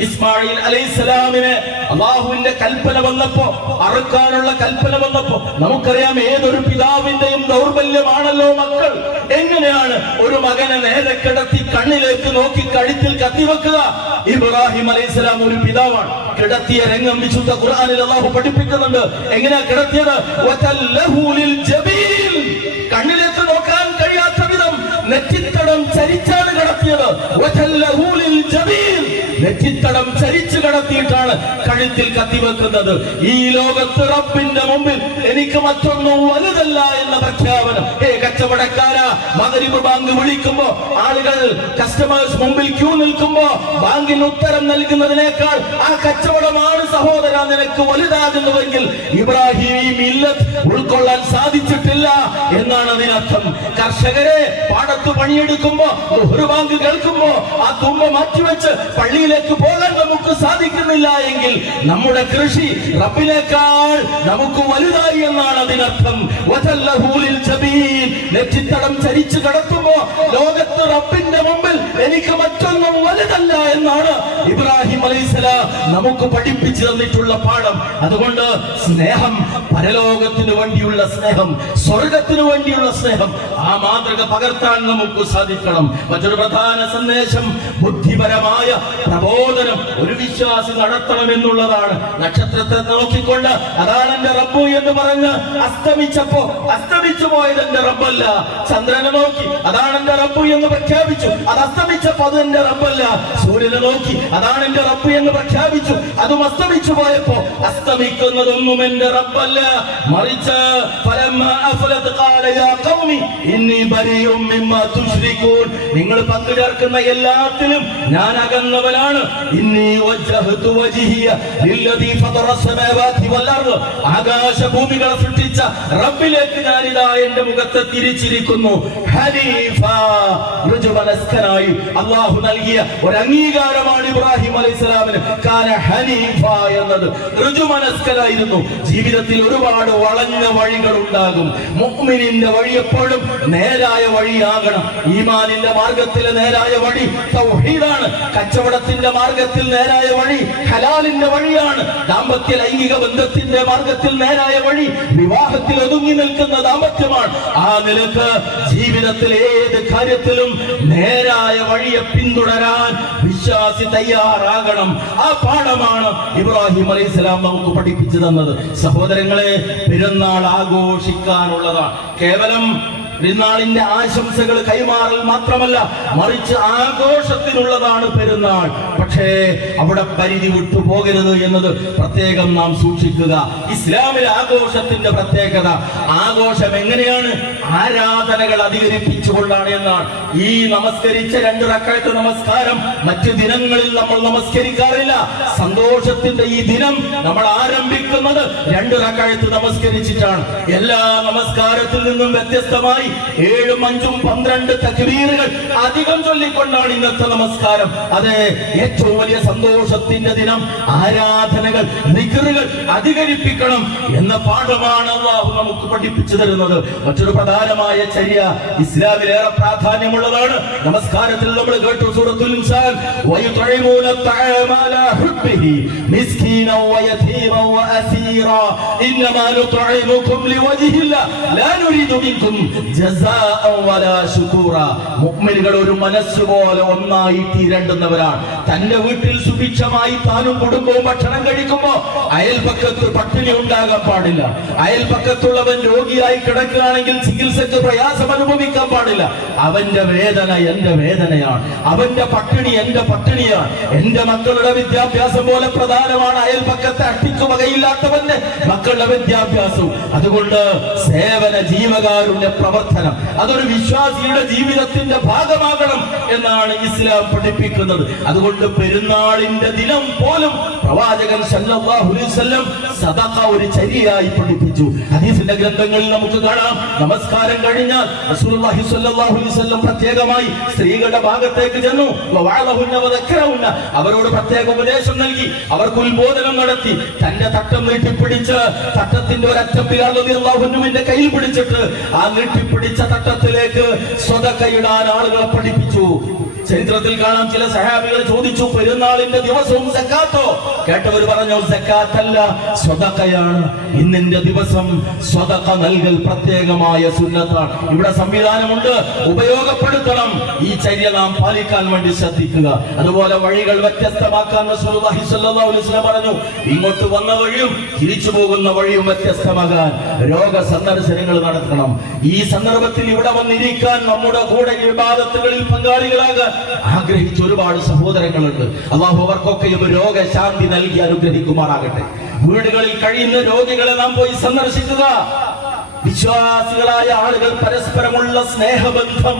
ഇസ്മായിൽ അലൈഹിസ്സലാമിനെ അല്ലാഹുവിന്റെ കൽപ്പന വന്നപ്പോ, അറുക്കാനുള്ള കൽപ്പന വന്നപ്പോ, നമുക്കറിയാം ഏതൊരു പിതാവിന്റെയും ദൗർബല്യമാണല്ലോ മക്കൾ. എങ്ങനെയാണ് ഒരു മകനെ നേരെ കിടത്തി കണ്ണിലേക്ക് നോക്കി കഴുത്തിൽ കത്തിവെക്കുക? ഇബ്രാഹിം അലൈഹിസ്സലാം ഒരു പിതാവാണ്. കിടത്തിയ രംഗം വിശുദ്ധ ഖുർആനിൽ അല്ലാഹു പഠിപ്പിക്കുന്നുണ്ട്. എങ്ങനെയാ കിടത്തിയത്? വതല്ലഹു ലിൽ ജബീൽ. കണ്ണിലേക്ക് നോക്കാൻ കഴിയാത്ത വിധം നെറ്റിത്തടം ചരിച്ചാണ് കിടത്തിയത്. വതല്ലഹു ലിൽ ജബീൽ. നെറ്റിത്തടം ചരിച്ചു കിടത്തിയിട്ടാണ് കഴുത്തിൽ കത്തിവെക്കുന്നത്. ഈ ലോകത്ത് റബ്ബിന്റെ മുമ്പിൽ എനിക്ക് മറ്റൊന്നും വലുതല്ല എന്ന പ്രഖ്യാപനം. കച്ചവടക്കാരാ, മഗ്രിബ് ബാങ്ക് വിളിക്കുമ്പോ ആളുകൾ കസ്റ്റമേഴ്സ് മുമ്പിൽ ക്യൂ നിൽക്കുമ്പോ ബാങ്കിന് ഉത്തരം നൽകുന്നതിനേക്കാൾ ആ കച്ചവടമാണ് സഹോദര നിനക്ക് വലുതാകുന്നുവെങ്കിൽ ഇബ്രാഹിം ഈ മില്ലത്ത് ഉൾക്കൊള്ളാൻ സാധിച്ചിട്ടില്ല എന്നാണ് അതിനർത്ഥം. കർഷകരെ പാടത്ത് പണിയെടുക്കുമ്പോ ഒരു ബാങ്ക് കേൾക്കുമ്പോ ആ തുമ്പ മാറ്റിവെച്ച് പള്ളിയിലേക്ക് പോകാൻ നമുക്ക് സാധിക്കുന്നില്ല എങ്കിൽ നമ്മുടെ കൃഷി റബ്ബിനേക്കാൾ നമുക്ക് വലുതായി എന്നാണ് അതിനർത്ഥം. നെറ്റിത്തടം ചരിച്ചു കിടക്കുമ്പോ ലോകത്ത് റബ്ബിന്റെ മുമ്പിൽ എനിക്ക് മറ്റൊന്നും വലുതല്ല എന്നാണ് ഇബ്രാഹിം അലൈഹിസ്സലാം നമുക്ക് പഠിപ്പിച്ചു തന്നിട്ടുള്ള പാഠം. അതുകൊണ്ട് സ്നേഹം, പരലോകത്തിന് വേണ്ടിയുള്ള സ്നേഹം, സ്വർഗത്തിന് വേണ്ടിയുള്ള സ്നേഹം, ആ മാതൃക പകർത്താൻ നമുക്ക് സാധിക്കണം. മറ്റൊരു പ്രധാന സന്ദേശം ബുദ്ധിപരമായ പ്രബോധനം ഒരു വിശ്വാസി നടത്തണം എന്നുള്ളതാണ്. നക്ഷത്രത്തെ നോക്കിക്കൊണ്ട് അതാണ് എന്റെ റബ്ബ് എന്ന് പറഞ്ഞ് അസ്തമിച്ചു പോയത് എന്റെ റബ്ബല്ല. ചന്ദ്രനെ നോക്കി അതാണ് എന്റെ റബ്ബ് എന്ന് പ്രഖ്യാപിച്ചു, അത് അസ്തമിച്ചപ്പോ അത് എന്റെ റബ്ബല്ല. സൂര്യനെ നോക്കി അതാണ് എന്റെ റബ്ബ് എന്ന് പ്രഖ്യാപിച്ചു, അതും അസ്തമിച്ചു പോയപ്പോ അസ്തമിക്കുന്നതൊന്നും എന്റെ റബ്ബല്ല. മറിച്ച് നിങ്ങൾ പങ്കുചേർക്കുന്ന എല്ലാത്തിലും ഞാൻ അകന്നവനാണ്. ആകാശഭൂമികളെ സൃഷ്ടിച്ച റബ്ബിലേക്ക് ഞാനിതാ എന്റെ മുഖത്തെ തിരിച്ചിരിക്കുന്നു. ഋജുമനസ്കനായി അള്ളാഹു നൽകിയ ഒരു അംഗീകാരമാണ് ഇബ്രാഹിം അലൈഹിസ്സലാമിന്. കാന ഹനീഫ എന്നത് ഋജുമനസ്കനായിരുന്നു. ജീവിതത്തിൽ ഒരുപാട് വളഞ്ഞ വഴികൾ ഉണ്ടാകും. മുഅ്മിനിന്റെ വഴി എപ്പോഴും നേരായ വഴിയാകണം. ഈമാനിന്റെ മാർഗത്തിലെ നേരായ വഴി തൗഹീദാണ്. കച്ചവടത്തിന്റെ മാർഗത്തിൽ നേരായ വഴി ഹലാലിന്റെ വഴിയാണ്. ദാമ്പത്യ ലൈംഗിക ബന്ധത്തിന്റെ മാർഗത്തിൽ നേരായ വഴി വിവാഹത്തിൽ ഒതുങ്ങി നിൽക്കുന്ന ദാമ്പത്യമാണ്. ആ നിലക്ക് ജീവിത ജീവിതത്തിൽ ഏത് കാര്യത്തിലും നേരായ വഴിയെ പിന്തുടരാൻ വിശ്വാസി തയ്യാറാകണം. ആ പാഠമാണ് ഇബ്രാഹിം അലൈഹിസ്സലാം നമുക്ക് പഠിപ്പിച്ചു തന്നത്. സഹോദരങ്ങളെ, പെരുന്നാൾ ആഘോഷിക്കാനുള്ളതാണ്. കേവലം പെരുന്നാളിന്റെ ആശംസകൾ കൈമാറൽ മാത്രമല്ല, മറിച്ച് ആഘോഷത്തിനുള്ളതാണ് പെരുന്നാൾ. പക്ഷേ അവിടെ പരിധി വിട്ടു പോകരുത് എന്നത് പ്രത്യേകം നാം സൂക്ഷിക്കുക. ഇസ്ലാമിലെ ആഘോഷത്തിന്റെ പ്രത്യേകത, ആഘോഷം എങ്ങനെയാണ്? ആരാധനകൾ അധികരിപ്പിച്ചുകൊണ്ടാണ് എന്നാണ്. ഈ നമസ്കരിച്ച 2 റക്അത്ത് നമസ്കാരം മറ്റു ദിനങ്ങളിൽ നമ്മൾ നമസ്കരിക്കാറില്ല. സന്തോഷത്തിന്റെ ഈ ദിനം നമ്മൾ ആരംഭിക്കുന്നത് 2 റക്അത്ത് നമസ്കരിച്ചിട്ടാണ്. എല്ലാ നമസ്കാരത്തിൽ നിന്നും വ്യത്യസ്തമായി 7, 5, 12 തക്ബീറുകൾ അധികം ചൊല്ലിക്കൊണ്ടാണ് ഇന്നത്തെ നമസ്കാരം. അതെ, ഏറ്റവും വലിയ സന്തോഷത്തിന്റെ ദിനം. ആരാധനകൾ, ദിക്റുകൾ അധികരിപ്പിക്കണം എന്ന പാഠമാണ് അല്ലാഹു നമുക്ക് പഠിപ്പിച്ചു തരുന്നത്. മറ്റൊരു പ്രധാനമായ ചര്യ ഇസ്ലാമിലേറെ പ്രാധാന്യമുള്ളതാണ്. നമസ്കാരത്തിൽ നമ്മൾ കേട്ടു സൂറത്തുൽ ഇൻസാൻ, വയുത്ഇമൂന തആമ അലാ ഹുബ്ബിഹി മിസ്കീനൻ വയതീമൻ വഅസീറാ ഇന്നമാ നുത്ഇമുകും ലിവജ്ഹില്ലാ ലാ നുരീദു മിൻകും ജസാഅൻ വലാ ശുകൂറാ. മുഅ്മിനുകൾ ഒരു മനസ്സുപോലെ ഒന്നായി തീരേണ്ടുന്നവരാണ്. തന്റെ വീട്ടിൽ സുഭിക്ഷമായി താനും കുടുംബവും ഭക്ഷണം കഴിക്കുമ്പോൾ അയൽപക്കത്ത് പട്ടിണി ഉണ്ടാകാൻ പാടില്ല. അയൽപക്കത്തുള്ളവൻ രോഗിയായി കിടക്കുകയാണെങ്കിൽ ചികിത്സക്ക് പ്രയാസം അനുഭവിക്കാൻ പാടില്ല. അവന്റെ വേദന എന്റെ വേദനയാണ്, അവന്റെ പട്ടിണി എന്റെ പട്ടിണിയാണ്. എന്റെ മക്കളുടെ വിദ്യാഭ്യാസം പോലെ പ്രധാനമാണ് അയൽപക്കത്തെ അട്ടിക്ക് വകയില്ലാത്തവന്റെ മക്കളുടെ വിദ്യാഭ്യാസവും. അതുകൊണ്ട് സേവന ജീവകാരുണ്യ പ്രവർത്തനം അതൊരു വിശ്വാസിയുടെ ജീവിതത്തിന്റെ ഭാഗമാകണം എന്നാണ് ഇസ്ലാം പഠിപ്പിക്കുന്നത്. അതുകൊണ്ട് പെരുന്നാളിന്റെ ദിനം പോലും പ്രവാചകൻ സല്ലല്ലാഹു അലൈഹി വസല്ലം സദഖ ഒരു ചര്യയായി പഠിപ്പിച്ചു. ഹദീസിന്റെ ഗ്രന്ഥങ്ങളിൽ നമുക്ക് കാണാം, നമസ്കാരം കഴിഞ്ഞാൽ റസൂലുള്ളാഹി സ്വല്ലല്ലാഹു അലൈഹി വസല്ലം പ്രത്യേകമായി സ്ത്രീകളുടെ ഭാഗത്തേക്ക് ചെന്നു. വഅലഹുന്ന വദക്കറഹുന്ന, അവരോട് പ്രത്യേക ഉപദേശം നൽകി, അവർക്ക് ഉത്ബോധനം നടത്തി. തന്റെ തട്ടം നീട്ടിപ്പിടിച്ച് തട്ടത്തിന്റെ ഒരറ്റം ബിലാൽ റളിയല്ലാഹു അൻഹുവിന്റെ കയ്യിൽ പിടിച്ചിട്ട് ആ നീട്ടിപ്പിടിച്ച തട്ടത്തിലേക്ക് സ്വതക്കയിടാൻ ആളുകളെ പഠിപ്പിച്ചു. ചരിത്രത്തിൽ കാണാം, ചില സഹാബികൾ ചോദിച്ചു, പെരുന്നാളിന്റെ ദിവസവും സക്കാത്തോ? കേട്ടവർ പറഞ്ഞു, സക്കാത്തല്ല, സ്വതക്കയാണ്. ഇന്നിന്റെ ദിവസം സ്വതക്ക നൽകൽ പ്രത്യേകമായ സുന്നത്താണ്. ഇവിടെ സംവിധാനമുണ്ട്, ഉപയോഗപ്പെടുത്തണം. ഈ ചര്യ നാം പാലിക്കാൻ വേണ്ടി ശ്രദ്ധിക്കുക. അതുപോലെ വഴികൾ വ്യത്യസ്തമാക്കാൻ റസൂലുള്ളാഹി സ്വല്ലല്ലാഹു അലൈഹി വസല്ലം പറഞ്ഞു. ഇങ്ങോട്ട് വന്ന വഴിയും തിരിച്ചു പോകുന്ന വഴിയും വ്യത്യസ്തമാകാൻ രോഗ സന്ദർശനങ്ങൾ നടത്തണം. ഈ സന്ദർഭത്തിൽ ഇവിടെ വന്നിരിക്കാൻ, നമ്മുടെ കൂടെ ഇബാദത്തുകളിൽ പങ്കാളികളാകാൻ ആഗ്രഹിച്ച ഒരുപാട് സഹോദരങ്ങളുണ്ട്. അല്ലാഹു അവർക്കൊക്കെയും രോഗശാന്തി നൽകി അനുഗ്രഹിക്കുമാറാകട്ടെ. വീടുകളിൽ കഴിയുന്ന രോഗികളെ നാം പോയി സന്ദർശിക്കുക. വിശ്വാസികളായ ആളുകൾ പരസ്പരമുള്ള സ്നേഹബന്ധം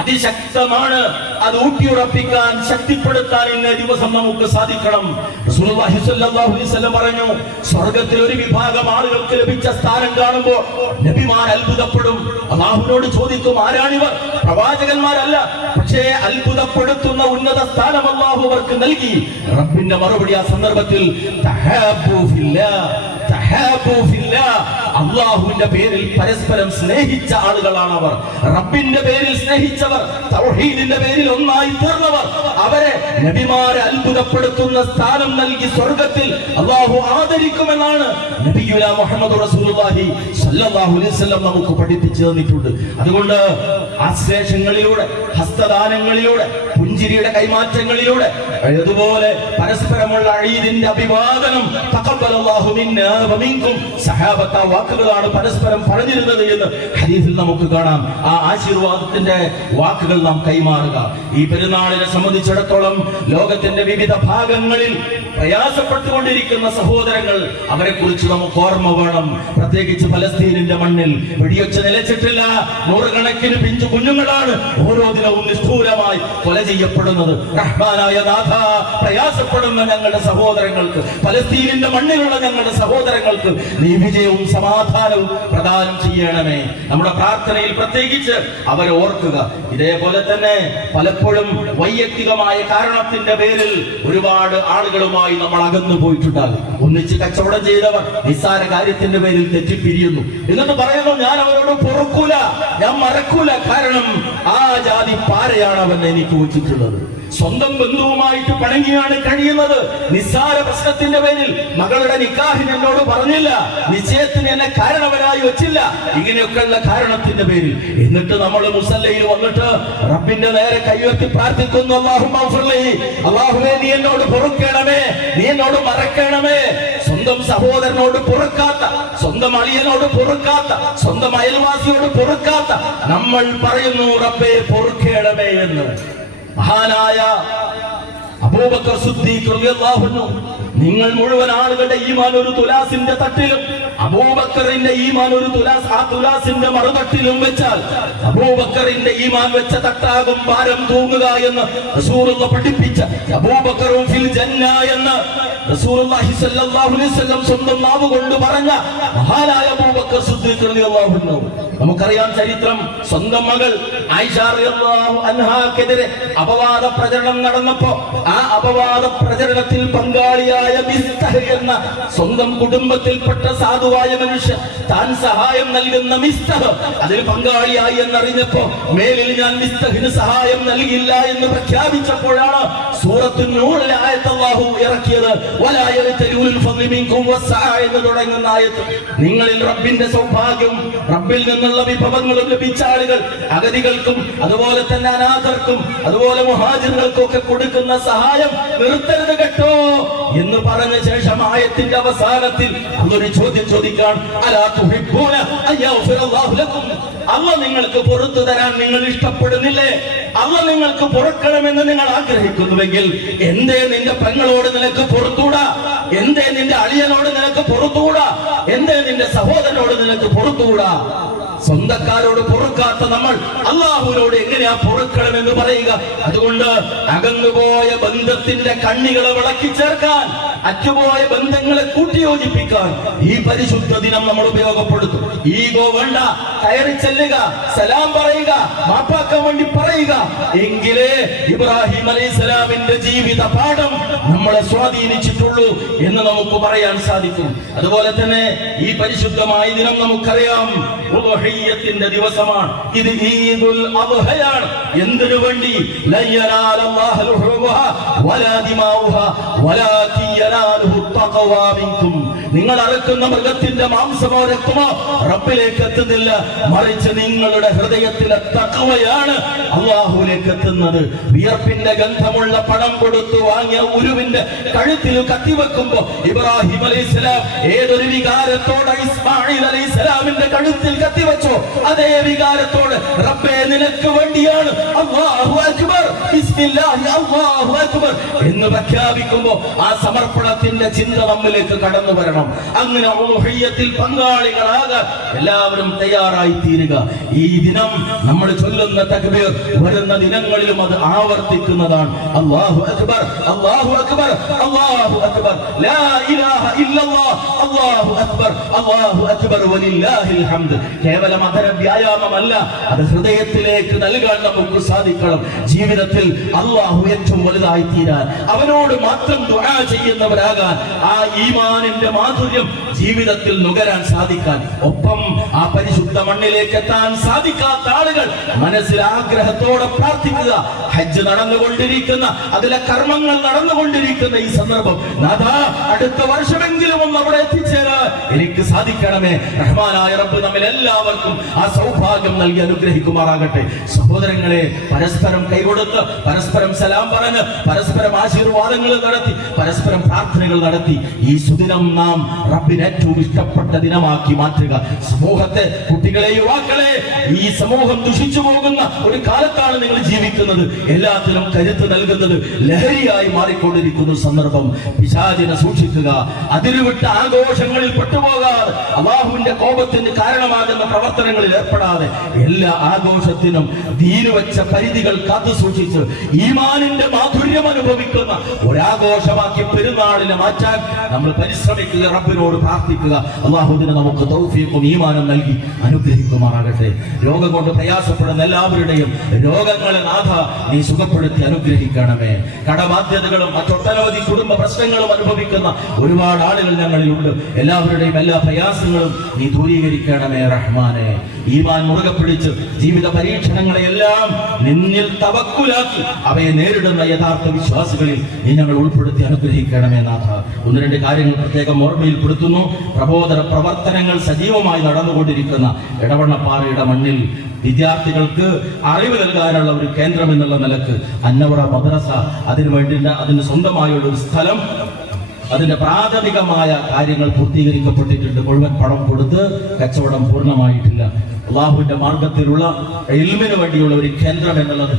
അതിശക്തമാണ്. അത് ഊട്ടിയുറപ്പിക്കാൻ, ശക്തിപ്പെടുത്താൻ ഇന്ന ദിവസം നമുക്ക് സാധിക്കണം. റസൂലുള്ളാഹി സ്വല്ലല്ലാഹു അലൈഹി വസല്ലം പറഞ്ഞു, സ്വർഗ്ഗത്തിൽ ഒരു വിഭാഗം ആളുകൾക്ക് ലഭിച്ച സ്ഥാനം കാണുമ്പോൾ നബിമാർ അത്ഭുതപ്പെടും. അല്ലാഹുവിനോട് ചോദിക്കും, ആരാണിവർ? പ്രവാചകന്മാരല്ല, പക്ഷേ അത്ഭുതപ്പെടുത്തുന്ന ഉന്നത സ്ഥാനം അല്ലാഹു അവർക്ക് നൽകി. റബ്ബിന്റെ മറുപടി ആ സന്ദർഭത്തിൽ, തഹാബു ഫില്ലാഹ്, തഹാബു ഫില്ലാഹ്, അല്ലാഹുവിന്റെ പേരിൽ പരസ്പരം സ്നേഹിച്ച ആളുകളാണ് അവർ. റബ്ബിന്റെ പേരിൽ സ്നേഹിച്ചവർ, തൗഹീദിന്റെ പേരിൽ ഒന്നായി തീർന്നവർ, അവരെ നബിമാരെ അത്ഭുതപ്പെടുത്തുന്ന സ്ഥാനം നൽകി സ്വർഗ്ഗത്തിൽ അല്ലാഹു ആദരിക്കുമെന്നാണ് നബിയുനാ മുഹമ്മദ് റസൂലുള്ളാഹി സ്വല്ലല്ലാഹു അലൈഹി വസല്ലം നമുക്ക് പഠിപ്പിച്ചു തന്നിട്ടുണ്ട്. അതുകൊണ്ട് ആശ്ലേഷങ്ങളിലൂടെ, ഹസ്തദാനങ്ങളിലൂടെ, പുഞ്ചിരിയുടെ കൈമാറ്റങ്ങളിലൂടെ, അതുപോലെ പരസ്പരമുള്ള ഈദിന്റെ അഭിവാദനം, തഖബ്ബലല്ലാഹു മിന്നാ വമിൻകും, സഹാബത്ത വാക്കുകളാണ് പരസ്പരം പറഞ്ഞിരുന്നത് എന്ന് ഹദീസിൽ നമുക്ക് കാണാം. ആ ആശീർവാദത്തിന്റെ വാക്കുകൾ നാം കൈമാറുക. ഈ പെരുന്നാളിനെ സംബന്ധിച്ചിടത്തോളം ലോകത്തിന്റെ വിവിധ ഭാഗങ്ങളിൽ പ്രയാസപ്പെട്ടുകൊണ്ടിരിക്കുന്ന സഹോദരങ്ങൾ, അവരെ കുറിച്ച് നമുക്ക് ഓർമ്മ വേണം. പ്രത്യേകിച്ച് ഫലസ്തീനിന്റെ മണ്ണിൽ വെടിയൊച്ച നിലച്ചിട്ടില്ല. നൂറുകണക്കിന് പിഞ്ചു കുഞ്ഞുങ്ങളാണ് ഓരോ ദിനവും നിഷ്ഠൂരമായി കൊല ചെയ്യപ്പെടുന്നത്. റഹ്മാനായ നാഥ, പ്രയാസപ്പെടുന്ന ഞങ്ങളുടെ സഹോദരങ്ങൾക്ക്, ഫലസ്തീനിന്റെ മണ്ണിലുള്ള ഞങ്ങളുടെ സഹോദരങ്ങൾക്ക് നീ വിജയവും സമാധാനവും പ്രദാനം ചെയ്യണമേ. നമ്മുടെ പ്രാർത്ഥനയിൽ പ്രത്യേകിച്ച് അവരെ ഓർക്കുക. ഇതേപോലെ തന്നെ പലപ്പോഴും വൈയക്തികമായ കാരണത്തിന്റെ പേരിൽ ഒരുപാട് ആളുകളുമായി നമ്മൾ അകന്നു പോയിട്ടുണ്ടാകും. ഒന്നിച്ച് കച്ചവടം ചെയ്തവർ നിസ്സാര കാര്യത്തിന്റെ പേരിൽ തെറ്റിപ്പിരിയുന്നു. എന്നിട്ട് പറയുന്നു, ഞാൻ അവരോട് പൊറുക്കൂല, ഞാൻ മറക്കൂല. കാരണം ആ ജാതി പാര അവിടെയാണ് അവൻ എനിക്ക് വെച്ചിട്ടുള്ളത്. സ്വന്തം ബന്ധുവുമായിട്ട് പിണങ്ങിയാണ് കഴിയുന്നത്. നിസ്സാര പ്രശ്നത്തിന്റെ പേരിൽ മകളുടെ നിക്കാഹിന് എന്നോട് പറഞ്ഞില്ല, നിശ്ചയത്തിന് എന്നെ കാരണവരായി വെച്ചില്ല, ഇങ്ങനെയൊക്കെയുള്ള കാരണത്തിന്റെ പേരിൽ. എന്നിട്ട് നമ്മൾ മുസല്ലയിൽ വന്നിട്ട് റബ്ബിന്റെ നേരെ കൈയുയർത്തി പ്രാർത്ഥിക്കുന്നു, അല്ലാഹുവേ നീ എന്നോട് പൊറുക്കണമേ, നീ എന്നോട് മറക്കണമേ. സ്വന്തം സഹോദരനോട് പൊറുക്കാത്ത, സ്വന്തം അളിയനോട് പൊറുക്കാത്ത, സ്വന്തം അയൽവാസിയോട് പൊറുക്കാത്ത നമ്മൾ പറയുന്നു റബ്ബേ പൊറുക്കണമേ എന്ന്. മഹാനായ അബൂബക്കർ സിദ്ദീഖ് റളിയല്ലാഹു അൻഹു, നിങ്ങൾ മുഴുവൻ ആളുകളുടെ ഈമാൻ ഒരു തുലാസിന്റെ തട്ടിലും അബൂബക്കറിന്റെ ഈമാൻ ഒരു തുലാസ്, ആ തുലാസിന്റെ മറുതട്ടിലും വെച്ചാൽ അബൂബക്കറിന്റെ ഈമാൻ വെച്ച തട്ടാകും ഭാരം തൂങ്ങുക എന്ന് റസൂലുള്ളാഹി പഠിപ്പിച്ച അബൂബക്കറും ഫിൽ ജന്ന എന്ന് റസൂലുള്ളാഹി സ്വല്ലല്ലാഹു അലൈഹി വസല്ലം സ്വന്തം നാവ് കൊണ്ട് പറഞ്ഞ മഹാനായ അബൂബക്കർ സിദ്ദീഖ് റളിയല്ലാഹു അൻഹു. നമുക്കറിയാം ചരിത്രം. സ്വന്തം മകൾ ആയിഷ റളിയല്ലാഹു അൻഹാക്കെതിരെ അപവാദ പ്രചരണം നടന്നപ്പോ ആ അപവാദ പ്രചരണത്തിൽ പങ്കാളിയായ മിസ്തഹ് എന്ന സ്വന്തം കുടുംബത്തിൽപ്പെട്ട സാധുവായ മനുഷ്യൻ, താൻ സഹായം നൽകുന്ന മിസ്തഹ് അതിൽ പങ്കാളിയായി എന്നറിഞ്ഞപ്പോ മേലിൽ ഞാൻ മിസ്തഹിന് സഹായം നൽകില്ല എന്ന് പ്രഖ്യാപിച്ചപ്പോഴാണ് സൂറത്തുൻ നൂറിലെ ആയത്ത് അല്ലാഹു ഇറക്കിയത്. വലാ യഅ്തലൂൽ ഫദ്ലി മിൻകും വസ്സഅ എന്ന് തുടങ്ങുന്ന ആയത്ത്. നിങ്ങളിൽ റബ്ബിന്റെ സൗഭാഗ്യം, റബ്ബിൽ നിന്നുള്ള വിഭവങ്ങളും ലഭിച്ച ആളുകൾ അഗതികൾക്കും അതുപോലെ തന്നെ അനാഥർക്കും അതുപോലെ മുഹാജിറുകൾക്കും ഒക്കെ കൊടുക്കുന്ന സഹായം നിർത്തരുത് കേട്ടോ എന്ന് പറഞ്ഞ ശേഷം ആയത്തിന്റെ അവസാനത്തിൽ അതൊരു ചോദ്യം ചോദിക്കാൻ, അലാ തുഹിബ്ബൂന അയ്യഗ്ഫിറല്ലാഹു ലക്കും, അല്ലാഹു നിങ്ങൾക്ക് പുറത്തു തരാൻ നിങ്ങൾ ഇഷ്ടപ്പെടുന്നില്ലേ? അല്ലാഹു നിങ്ങൾക്ക് പൊറുക്കണമെന്ന് നിങ്ങൾ ആഗ്രഹിക്കുന്നുവെങ്കിൽ എന്തേ നിന്റെ പെങ്ങളോട് നിനക്ക് പൊറുത്തൂടാ? എന്തേ നിന്റെ അളിയനോട് നിനക്ക് പൊറുത്തൂടാ? എന്തേ നിന്റെ സഹോദരനോട് നിനക്ക് പൊറുത്തൂടാ? സ്വന്തക്കാരോട് പൊറുക്കാത്ത നമ്മൾ അല്ലാഹുവിനോട് എങ്ങനെയാ പൊറുക്കണമെന്ന് പറയുക? അതുകൊണ്ട് അകന്നുപോയ ബന്ധത്തിന്റെ കണ്ണികളെ വിളക്കി ചേർക്കാൻ, അറ്റുപോയ ബന്ധങ്ങളെ കൂട്ടിയോജിപ്പിക്കാൻ ഈ പരിശുദ്ധ ദിനം നമ്മൾ ഉപയോഗപ്പെടുത്തും. ഈഗോ വേണ്ട, കയറി ചെല്ലുക, സലാം പറയുക, മാപ്പാക്കാൻ വേണ്ടി പറയുക. എങ്കിലേ ഇബ്രാഹിം അലൈഹിസ്സലാമിന്റെ ജീവിത പാഠം നമ്മളെ സ്വാധീനിച്ചിട്ടുള്ളൂ എന്ന് നമുക്ക് പറയാൻ സാധിക്കും. അതുപോലെ തന്നെ ഈ പരിശുദ്ധമായ ദിനം നമുക്കറിയാം ഉദ്ഹിയ്യത്തിന്റെ ദിവസമാണ്. ഇത് ഈദുൽ അദ്ഹയാണ്. എന്തിനു വേണ്ടി? ലയനാലല്ലാഹു ലുഹൂമുഹാ വലാ ദിമാഉഹാ വലാകിൻ യനാലുഹു തഖവാ മിൻകും. നിങ്ങൾ അറുക്കുന്ന മൃഗത്തിന്റെ മാംസമോ രക്തമോ റബ്ബിലേക്ക് എത്തുന്നില്ല, മറിച്ച് നിങ്ങളുടെ ഹൃദയത്തിലെ തഖ്വയാണ് അല്ലാഹുവിലേക്ക് എത്തുന്നത്. വിയർപ്പിന്റെ ഗന്ധമുള്ള പണം കൊടുത്തു വാങ്ങിയ ഉരുവിന്റെ കഴുത്തിൽ കത്തിവെക്കുമ്പോ ഇബ്രാഹിം അലൈഹിസ്സലാം ഏതൊരു വികാരത്തോടെ ഇസ്മാഈൽ അലൈഹിസ്സലാമിന്റെ കഴുത്തിൽ കത്തിവെച്ചോ അതേ വികാരത്തോടെ റബ്ബേ നിനക്ക് വേണ്ടിയാണ് അല്ലാഹു അക്ബർ ബിസ്മില്ലാഹി അല്ലാഹു അക്ബർ എന്ന് പ്രഖ്യാപിക്കുമ്പോ ആ സമർപ്പണത്തിന്റെ ചിന്ത നമ്മിലേക്ക് കടന്നു വരണം. അങ്ങനെ ഉദ്ഹിയ്യത്തിൽ പങ്കാളികളാകാൻ എല്ലാവരും തയ്യാറായി തീരുക. ഈ ദിനം നമ്മൾ ചൊല്ലുന്ന തക്ബീർ വരുന്ന ദിനങ്ങളിലും അത് ആവർത്തിക്കുന്നതാണ്. അല്ലാഹു അക്ബർ അല്ലാഹു അക്ബർ അല്ലാഹു അക്ബർ ലാ ഇലാഹ ഇല്ലല്ലാഹ് അല്ലാഹു അക്ബർ അല്ലാഹു അക്ബർ വലില്ലാഹിൽ ഹംദ്. കേവലം അധര വ്യായാമമല്ല, അത് ഹൃദയത്തിലേക്ക് നൽകാൻ നമുക്ക് സാധിക്കണം. ജീവിതത്തിൽ അല്ലാഹു ഏറ്റവും വലുതായി തീരാൻ, അവനോട് മാത്രം ദുആ ചെയ്യുന്നവരാകാൻ, ആ ഈമാനിന്റെ മാധുര്യം ജീവിതത്തിൽ നുകരാൻ സാധിക്കാൻ, ഒപ്പം ആ പരിശുദ്ധ മണ്ണിലേക്ക് എത്താൻ സാധിക്കാത്ത ആളുകൾ മനസ്സിൽ ആഗ്രഹത്തോടെ പ്രാർത്ഥിക്കുക. ഹജ്ജ് നടന്നുകൊണ്ടിരിക്കുന്ന, അതിലെ കർമ്മങ്ങൾ നടന്നുകൊണ്ടിരിക്കുന്ന ഈ സന്ദർഭം, നാഥാ അടുത്ത വർഷമെങ്കിലും ഒന്ന് അവിടെ എത്തിച്ചേരാൻ എനിക്ക് സാധിക്കണമേ. റഹ്മാനായ റബ്ബ് നമ്മിൽ എല്ലാവർക്കും ആ സൗഭാഗ്യം നൽകി അനുഗ്രഹിക്കുമാറാകട്ടെ. സഹോദരങ്ങളെ, പരസ്പരം കൈകൊടുത്ത്, പരസ്പരം സലാം പറഞ്ഞ്, പരസ്പരം ആശീർവാദങ്ങൾ നടത്തി, പരസ്പരം പ്രാർത്ഥനകൾ നടത്തി ഈ സുദിനം നാം റബ്ബിന് ഏറ്റവും ഇഷ്ടപ്പെട്ട ദിനമാക്കി മാറ്റുക. സമൂഹത്തെ, കുട്ടികളെ, യുവാക്കളെ, ഈ സമൂഹം ദുഷിച്ചു പോകുന്ന ഒരു കാലത്താണ് നിങ്ങൾ ജീവിക്കുന്നത്. എല്ലാത്തിനും കരുത്ത് നൽകുന്നത് ലഹരിയായി മാറിക്കൊണ്ടിരിക്കുന്ന സന്ദർഭം. പിശാചിനെ സൂക്ഷിക്കുക. അതിരുവിട്ട ആഘോഷങ്ങളിൽ പെട്ടുപോകാതെ, അല്ലാഹുവിന്റെ കോപത്തിന് കാരണമാകുന്ന പ്രവർത്തനങ്ങളിൽ ഏർപ്പെടാതെ, എല്ലാ ആഘോഷത്തിനും ദീന് വെച്ച പരിധികൾ കാത്തു സൂക്ഷിച്ച് ഈമാനിന്റെ മാധുര്യം അനുഭവിക്കുന്ന ഒരാഘോഷമാക്കി പെരുന്നാളിനെ മാറ്റാൻ നമ്മൾ പരിശ്രമിക്കുക. റബ്ബിനോട് പ്രാർത്ഥിക്കുക. പ്രാർത്ഥിക്കുക. അല്ലാഹുവിനെ നമുക്ക് തൗഫീഖും ഈമാനും നൽകി അനുഗ്രഹിക്കുമാറാകട്ടെ. രോഗം കൊണ്ട് പ്രയാസപ്പെടുന്ന എല്ലാവരുടെയും രോഗങ്ങളെ നാഥ നീ സുഖപ്പെടുത്തി അനുഗ്രഹിക്കണമേ. കടബാധ്യതകളും മറ്റൊട്ടനവധി കുടുംബ പ്രശ്നങ്ങളും അനുഭവിക്കുന്ന ഒരുപാട് ആളുകൾ ഞങ്ങളിലുണ്ട്. എല്ലാവരുടെയും എല്ലാ പ്രയാസങ്ങളും നീ ദൂരീകരിക്കണമേ റഹ്മാനെ. ഈമാൻ മുറുകെ പിടിച്ച് ജീവിത പരീക്ഷണങ്ങളെയെല്ലാം നിന്നിൽ തവക്കുലാക്കി അവയെ നേരിടുന്ന യഥാർത്ഥ വിശ്വാസികളിൽ നീ ഞങ്ങൾ ഉൾപ്പെടുത്തി അനുഗ്രഹിക്കണമേ നാഥ. ഒന്ന് രണ്ട് കാര്യങ്ങൾ പ്രത്യേകം ഓർമ്മയിൽപ്പെടുത്തുന്നു. പ്രബോധന പ്രവർത്തനങ്ങൾ സജീവമായി നടന്നുകൊണ്ടിരിക്കുന്ന എടവണ്ണപ്പാറയുടെ മണ്ണിൽ വിദ്യാർത്ഥികൾക്ക് അറിവ് നൽകാനുള്ള ഒരു കേന്ദ്രം എന്നുള്ള നിലക്ക് അന്നവറ മദ്രസ അതിന് സ്വന്തമായുള്ള ഒരു സ്ഥലം, അതിന്റെ പ്രാഥമികമായ കാര്യങ്ങൾ പൂർത്തീകരിക്കപ്പെട്ടിട്ടുണ്ട്. മുഴുവൻ പണം കൊടുത്ത് കച്ചവടം പൂർണ്ണമായിട്ടില്ല. അല്ലാഹുവിന്റെ മാർഗത്തിലുള്ള ഇൽമിന് വേണ്ടിയുള്ള ഒരു കേന്ദ്രം എന്നുള്ളത്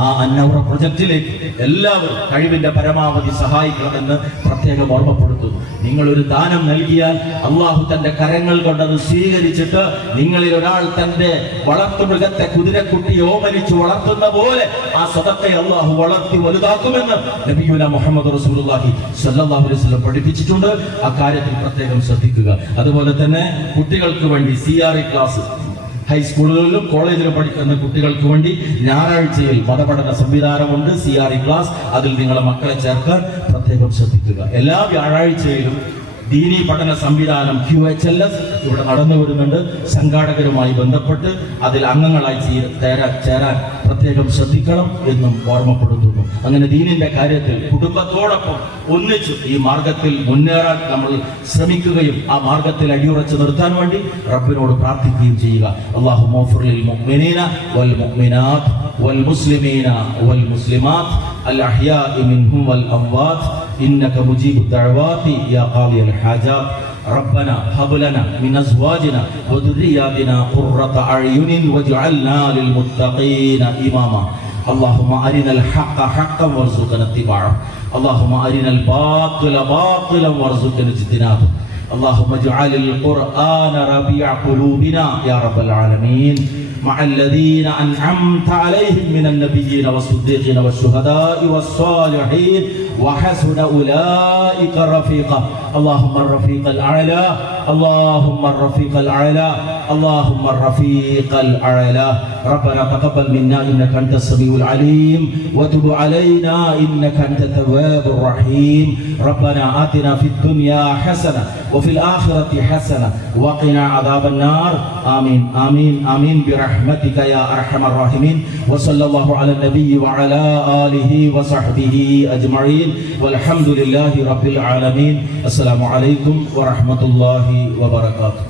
ആ അന്നൗറ പ്രൊജക്റ്റിലേക്ക് എല്ലാവരും കഴിവിന്റെ പരമാവധി സഹായിക്കണമെന്ന് പ്രത്യേകം ഓർമ്മപ്പെടുത്തുന്നു. നിങ്ങളൊരു ദാനം നൽകിയാൽ അള്ളാഹു തന്റെ കരങ്ങൾ കൊണ്ടത് സ്വീകരിച്ചിട്ട് നിങ്ങളിൽ ഒരാൾ തന്റെ വളർത്തുമൃഗത്തെ കുതിരക്കുട്ടിയെ ഓമനിച്ച് വളർത്തുന്ന പോലെ ആ സദഖയെ അള്ളാഹു വളർത്തി വലുതാക്കുമെന്ന് നബിയുന മുഹമ്മദ് റസൂലുള്ളാഹി സ്വല്ലല്ലാഹു അലൈഹി വസല്ലം പഠിപ്പിച്ചിട്ടുണ്ട്. അക്കാര്യത്തിൽ പ്രത്യേകം ശ്രദ്ധിക്കുക. അതുപോലെ തന്നെ കുട്ടികൾക്ക് വേണ്ടി CRE ക്ലാസ് ഹൈസ്കൂളുകളിലും കോളേജിലും പഠിക്കുന്ന കുട്ടികൾക്ക് വേണ്ടി ഞായറാഴ്ചയിൽ മതപഠന സംവിധാനമുണ്ട്. CRE ക്ലാസ്, അതിൽ നിങ്ങളെ മക്കളെ ചേർക്കാൻ പ്രത്യേകം ശ്രദ്ധിക്കുക. എല്ലാ വ്യാഴാഴ്ചയിലും ദീനീ പഠന സംവിധാനം QHLS ഇവിടെ നടന്നു വരുന്നുണ്ട്. സംഘാടകരുമായി ബന്ധപ്പെട്ട് അതിൽ അംഗങ്ങളായി ചേരാൻ പ്രത്യേകം ശ്രദ്ധിക്കണം എന്നും ഓർമ്മപ്പെടുത്തുന്നു. അങ്ങനെ ദീനിന്റെ കാര്യത്തിൽ കുടുംബത്തോടൊപ്പം ഒന്നിച്ച് ഈ മാർഗത്തിൽ മുന്നേറാൻ നമ്മൾ ശ്രമിക്കുകയും ആ മാർഗത്തിൽ അടിയുറച്ചു നിർത്താൻ വേണ്ടി റബ്ബിനോട് പ്രാർത്ഥിക്കുകയും ചെയ്യുക. അല്ലാഹു മഗ്ഫിർ ലിൽ മുഅ്മിനീന വൽ മുഅ്മിനാത്ത് വൽ മുസ്ലിമീന വൽ മുസ്ലിമാത്ത് അൽ അഹ്യാഇ മിൻഹും വൽ അംവാത്ത് إنك مجيب الدعوات يا قاضي الحاجات ربنا هب لنا من أزواجنا وذرياتنا قرة أعين واجعلنا للمتقين إماما اللهم أرنا الحق حقا وارزقنا اتباعه اللهم أرنا الباطل باطلا وارزقنا اجتنابه اللهم اجعل القرآن ربيع قلوبنا يا رب العالمين مع الذين أنعمت عليهم من النبيين والصديقين والشهداء والصالحين وحسن أولئك رفيقا اللهم الرفيق الأعلى اللهم الرفيق الأعلى اللهم الرفيق الأعلى ربنا تقبل منا إنك أنت السميع العليم وتب علينا إنك أنت التواب الرحيم ربنا آتنا في الدنيا حسنة وفي الآخرة حسنة وقنا عذاب النار آمين آمين آمين برحمتك يا أرحم الراحمين وصلى الله على النبي وعلى آله وصحبه أجمعين والحمد لله رب العالمين السلام عليكم ورحمة الله وبركاته.